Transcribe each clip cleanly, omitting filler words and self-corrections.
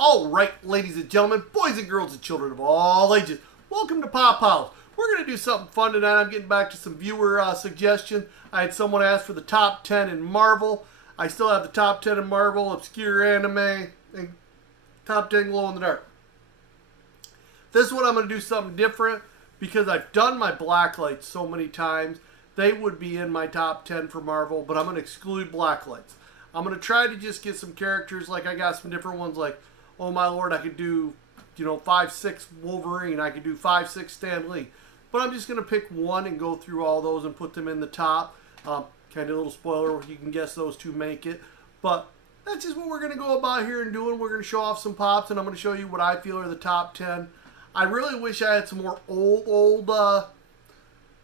All right, ladies and gentlemen, boys and girls and children of all ages, welcome to Pop House. We're going to do something fun tonight. I'm getting back to some viewer suggestions. I had someone ask for the top 10 in Marvel. I still have the top 10 in Marvel, obscure anime, and top 10 glow in the dark. This one I'm going to do something different because I've done my blacklights so many times. They would be in my top 10 for Marvel, but I'm going to exclude blacklights. I'm going to try to just get some characters, like I got some different ones like, oh my lord, I could do, 5-6 Wolverine. I could do 5-6 Stan Lee. But I'm just going to pick one and go through all those and put them in the top. Kind of a little spoiler, you can guess those two make it. But that's just what we're going to go about here and doing. We're going to show off some pops, and I'm going to show you what I feel are the top 10. I really wish I had some more old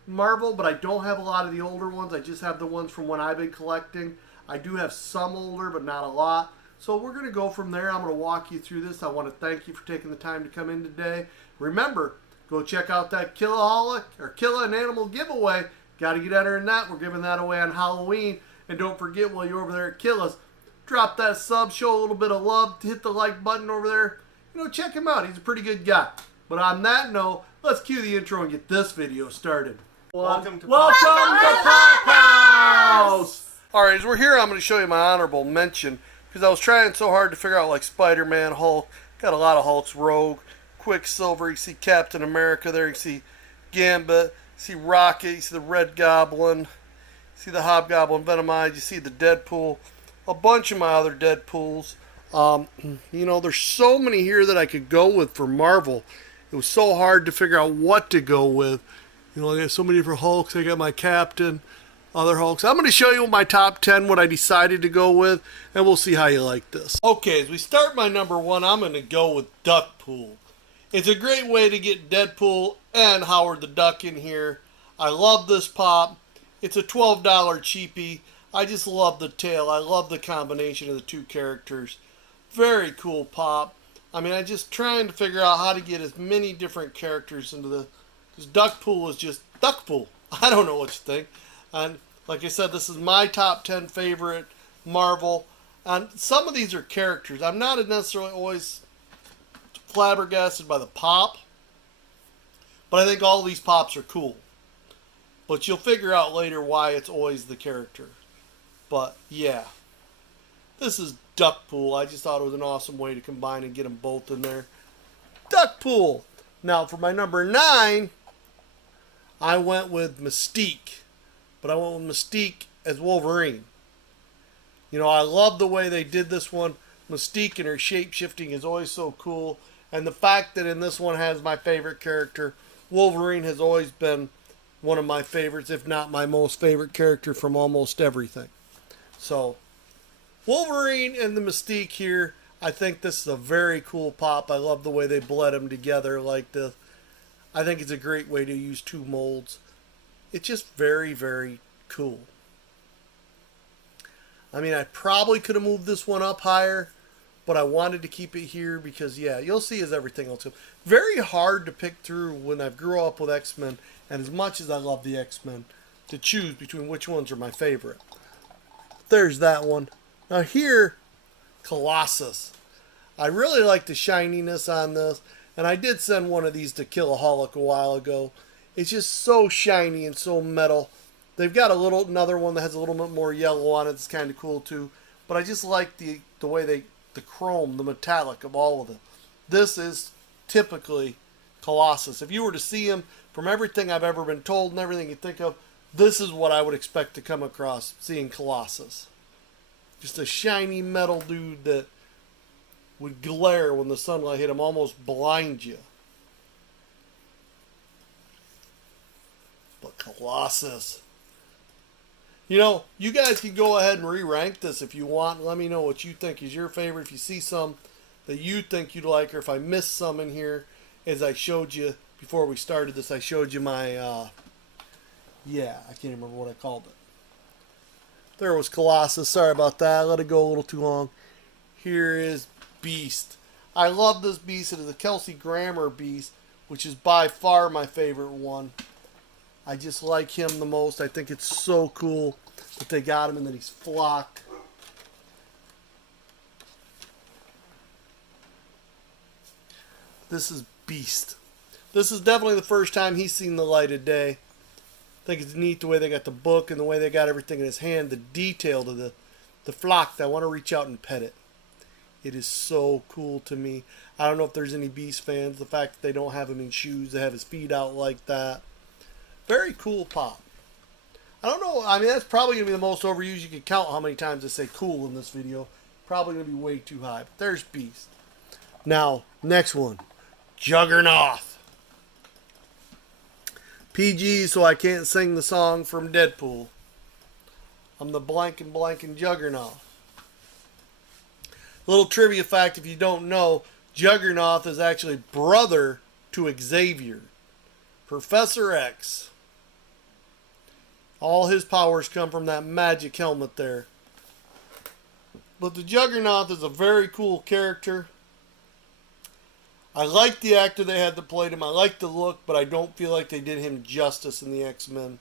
Marvel, but I don't have a lot of the older ones. I just have the ones from when I've been collecting. I do have some older, but not a lot. So we're going to go from there. I'm going to walk you through this. I want to thank you for taking the time to come in today. Remember, go check out that Killaholic or Kill an Animal giveaway. Got to get entering that. We're giving that away on Halloween. And don't forget, while you're over there at Killas, drop that sub, show a little bit of love, hit the like button over there. Check him out. He's a pretty good guy. But on that note, let's cue the intro and get this video started. Welcome to Pop House! Alright, as we're here, I'm going to show you my honorable mention. Because I was trying so hard to figure out, like, Spider-Man, Hulk. Got a lot of Hulks. Rogue, Quicksilver. You see Captain America there. You see Gambit. You see Rocket. You see the Red Goblin. You see the Hobgoblin, Venomized. You see the Deadpool. A bunch of my other Deadpools. There's so many here that I could go with for Marvel. It was so hard to figure out what to go with. I got so many different Hulks. I got my Captain. Other Hulks. I'm going to show you my top 10, what I decided to go with, and we'll see how you like this. Okay, as we start my number one, I'm going to go with Duckpool. It's a great way to get Deadpool and Howard the Duck in here. I love this pop. It's a $12 cheapie. I just love the tail. I love the combination of the two characters. Very cool pop. I'm just trying to figure out how to get as many different characters into the... Because Duckpool is just Duckpool. I don't know what you think. And like I said, this is my top 10 favorite Marvel. And some of these are characters. I'm not necessarily always flabbergasted by the pop. But I think all these pops are cool. But you'll figure out later why it's always the character. But yeah. This is Duckpool. I just thought it was an awesome way to combine and get them both in there. Duckpool. Now for my number 9, I went with Mystique. But I went with Mystique as Wolverine. I love the way they did this one. Mystique and her shape-shifting is always so cool. And the fact that in this one has my favorite character, Wolverine has always been one of my favorites, if not my most favorite character from almost everything. So, Wolverine and the Mystique here, I think this is a very cool pop. I love the way they bled them together like this. I think it's a great way to use two molds. It's just very, very cool. I probably could have moved this one up higher, but I wanted to keep it here because, yeah, you'll see as everything else. Very hard to pick through when I grew up with X-Men, and as much as I love the X-Men, to choose between which ones are my favorite. There's that one. Now here, Colossus. I really like the shininess on this, and I did send one of these to Killaholic a while ago. It's just so shiny and so metal. They've got another one that has a little bit more yellow on it. It's kind of cool too. But I just like the way the chrome, the metallic of all of them. This is typically Colossus. If you were to see him, from everything I've ever been told and everything you think of, this is what I would expect to come across seeing Colossus. Just a shiny metal dude that would glare when the sunlight hit him, almost blind you. But Colossus. You guys can go ahead and re-rank this if you want. Let me know what you think is your favorite. If you see some that you think you'd like, or if I missed some in here, as I showed you before we started this, I showed you my, I can't remember what I called it. There was Colossus. Sorry about that. I let it go a little too long. Here is Beast. I love this Beast. It is a Kelsey Grammer Beast, which is by far my favorite one. I just like him the most. I think it's so cool that they got him and that he's flocked. this is Beast. This is definitely the first time he's seen the light of day. I think it's neat the way they got the book and the way they got everything in his hand, the detail to the flock. I want to reach out and pet it. It is so cool to me. I don't know if there's any Beast fans. The fact that they don't have him in shoes, they have his feet out like that. Very cool pop. I don't know. I mean, that's probably going to be the most overused. You can count how many times I say cool in this video. Probably going to be way too high. But there's Beast. Now, next one. Juggernaut. PG, so I can't sing the song from Deadpool. I'm the blank and Juggernaut. Little trivia fact, if you don't know, Juggernaut is actually brother to Xavier. Professor X. All his powers come from that magic helmet there. But the Juggernaut is a very cool character. I like the actor they had that played him. I like the look, but I don't feel like they did him justice in the X-Men.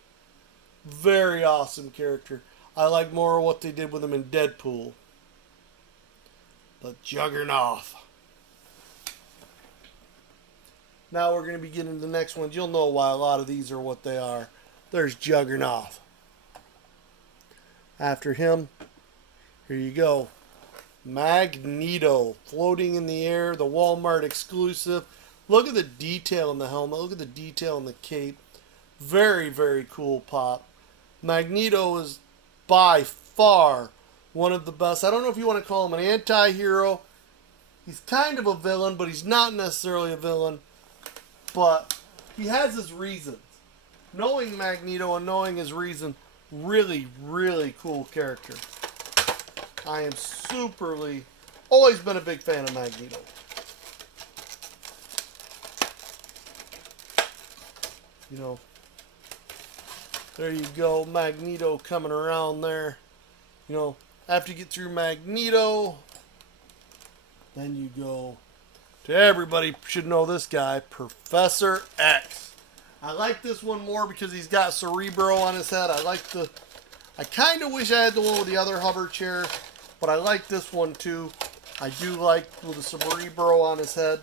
Very awesome character. I like more of what they did with him in Deadpool. But Juggernaut. Now we're going to be getting to the next ones. You'll know why a lot of these are what they are. There's Juggernaut. After him, here you go. Magneto, floating in the air, the Walmart exclusive. Look at the detail in the helmet. Look at the detail in the cape. Very, very cool pop. Magneto is by far one of the best. I don't know if you want to call him an anti-hero. He's kind of a villain, but he's not necessarily a villain. But he has his reasons. Knowing Magneto and knowing his reason, really, really cool character. I am always been a big fan of Magneto. You know, there you go, Magneto coming around there. You know, after you get through Magneto, then you go to everybody should know this guy, Professor X. I like this one more because he's got Cerebro on his head. I kind of wish I had the one with the other hover chair, but I like this one too. I do like with the Cerebro on his head.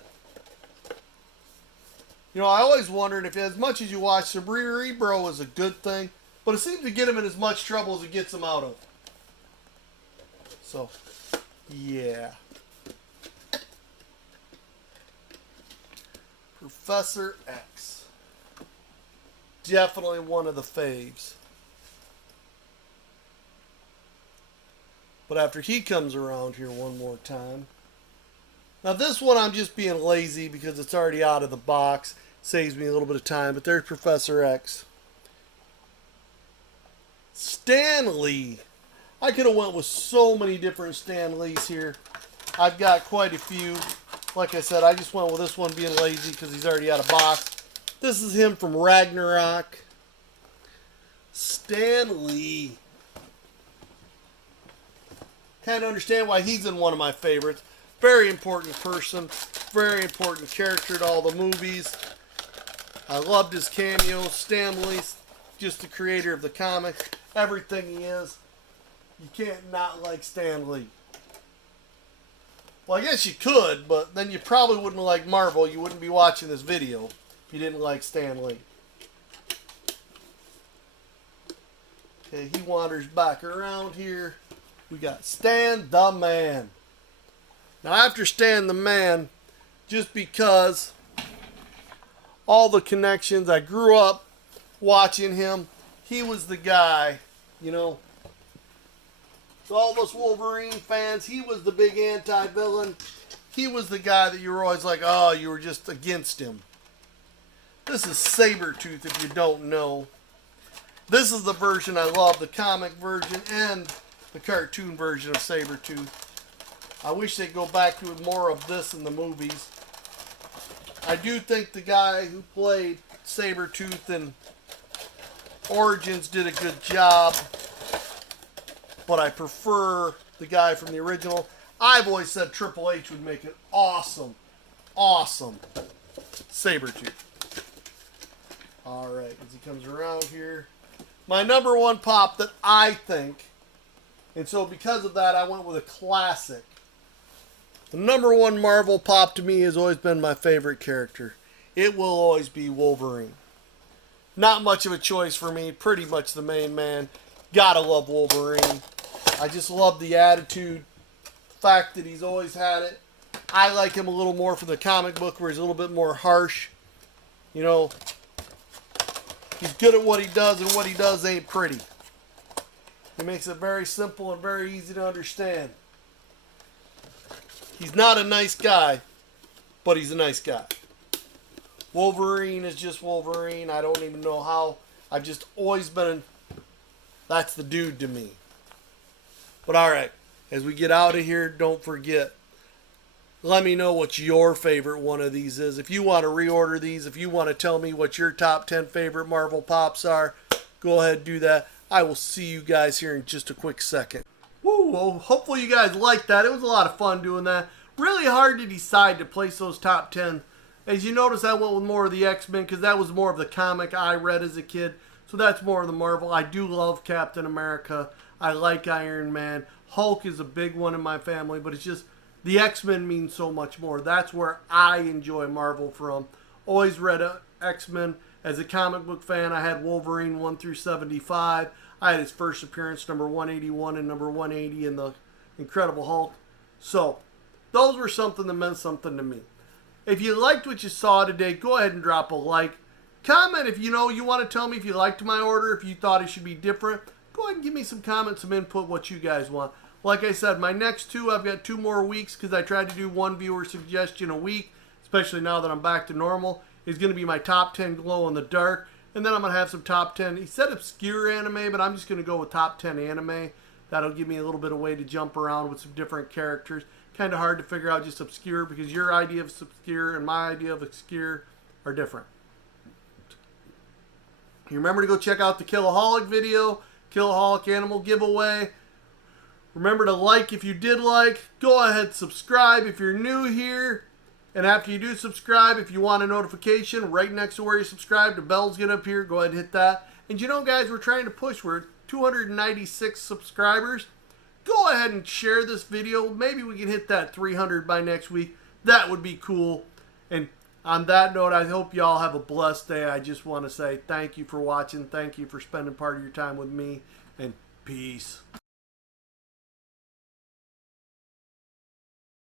You know, I always wondered if, as much as you watch, Cerebro is a good thing, but it seems to get him in as much trouble as it gets him out of. So, yeah. Professor X. Definitely one of the faves. But after he comes around here one more time. Now this one I'm just being lazy because it's already out of the box. Saves me a little bit of time. But there's Professor X. Stan Lee. I could have went with so many different Stan Lees here. I've got quite a few. Like I said, I just went with this one being lazy because he's already out of box. This is him from Ragnarok. Stan Lee. Kind of understand why he's in one of my favorites. Very important person. Very important character to all the movies. I loved his cameo. Stan Lee, just the creator of the comic. Everything he is. You can't not like Stan Lee. Well, I guess you could, but then you probably wouldn't like Marvel. You wouldn't be watching this video if you didn't like Stan Lee. Okay, he wanders back around here. We got Stan the Man. Now, after Stan the Man, just because all the connections, I grew up watching him. He was the guy, you know. So all those Wolverine fans, he was the big anti-villain. He was the guy that you were always like, oh, you were just against him. This is Sabertooth, if you don't know. This is the version I love, the comic version and the cartoon version of Sabertooth. I wish they'd go back to more of this in the movies. I do think the guy who played Sabertooth in Origins did a good job, but I prefer the guy from the original. I've always said Triple H would make an awesome, awesome Sabertooth. Alright, as he comes around here. My number one pop that I think, and so because of that I went with a classic. The number one Marvel pop to me has always been my favorite character. It will always be Wolverine. Not much of a choice for me. Pretty much the main man. Gotta love Wolverine. I just love the attitude. Fact that he's always had it. I like him a little more for the comic book where he's a little bit more harsh. You know, he's good at what he does, and what he does ain't pretty. He makes it very simple and very easy to understand. He's not a nice guy, but he's a nice guy. Wolverine is just Wolverine. I don't even know how. I've just always been... That's the dude to me. But alright, as we get out of here, don't forget, let me know what your favorite one of these is. If you want to reorder these, if you want to tell me what your top 10 favorite Marvel Pops are, go ahead and do that. I will see you guys here in just a quick second. Woo, well, hopefully you guys liked that. It was a lot of fun doing that. Really hard to decide to place those top 10. As you notice, I went with more of the X-Men because that was more of the comic I read as a kid. So that's more of the Marvel. I do love Captain America. I like Iron Man. Hulk is a big one in my family, but it's just the X-Men means so much more. That's where I enjoy Marvel from. Always read X-Men. As a comic book fan, I had Wolverine 1 through 75. I had his first appearance, number 181 and number 180 in the Incredible Hulk. So, those were something that meant something to me. If you liked what you saw today, go ahead and drop a like. Comment if you want to tell me if you liked my order, if you thought it should be different. Go ahead and give me some comments, some input, what you guys want. Like I said, my next two, I've got 2 more weeks because I tried to do 1 viewer suggestion a week, especially now that I'm back to normal, is going to be my top 10 glow in the dark. And then I'm going to have some top 10, he said obscure anime, but I'm just going to go with top 10 anime. That'll give me a little bit of way to jump around with some different characters. Kind of hard to figure out just obscure because your idea of obscure and my idea of obscure are different. You remember to go check out the Killaholic video, Killaholic Animal Giveaway. Remember to like if you did like. Go ahead, subscribe if you're new here. And after you do subscribe, if you want a notification, right next to where you subscribe, the bell's going to appear. Go ahead and hit that. And you know, guys, we're trying to push. We're 296 subscribers. Go ahead and share this video. Maybe we can hit that 300 by next week. That would be cool. And on that note, I hope y'all have a blessed day. I just want to say thank you for watching. Thank you for spending part of your time with me. And peace.